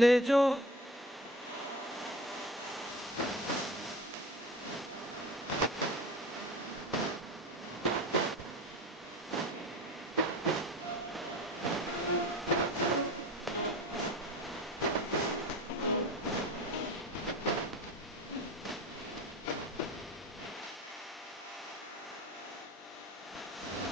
你就